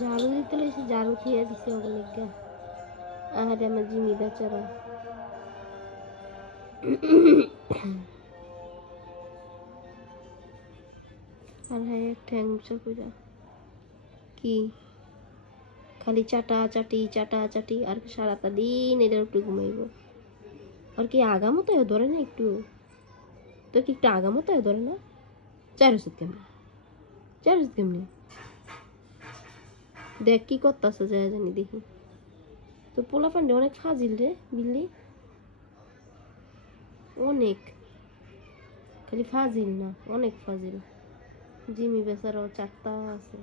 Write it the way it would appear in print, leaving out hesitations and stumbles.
ঝাড়ু দিতে লাগছে, ঝাড়ু থিয়া দিছে অগলিগা। আহারে আমার জিমি বেচারা। আর হ্যাঁ এক ঠ্যাং মুছা কইরা কি খালি চাটা চাটি আর সারাটা দিন এটার উপরে ঘুমাইব। আর কি আগামতায় ধরে না একটু? তোর কি একটু আগামতায় ধরে না? চার ওষুধ কেমনি, চার ওষুধ কেমনি দেখ কি করতেছে যায় জানি দেখি। তো পোলা পান্ডে অনেক ফাজিল রে বিল্লি, অনেক, খালি ফাজিল না অনেক ফাজিল। জিমি বেচারাও চারটা আছে।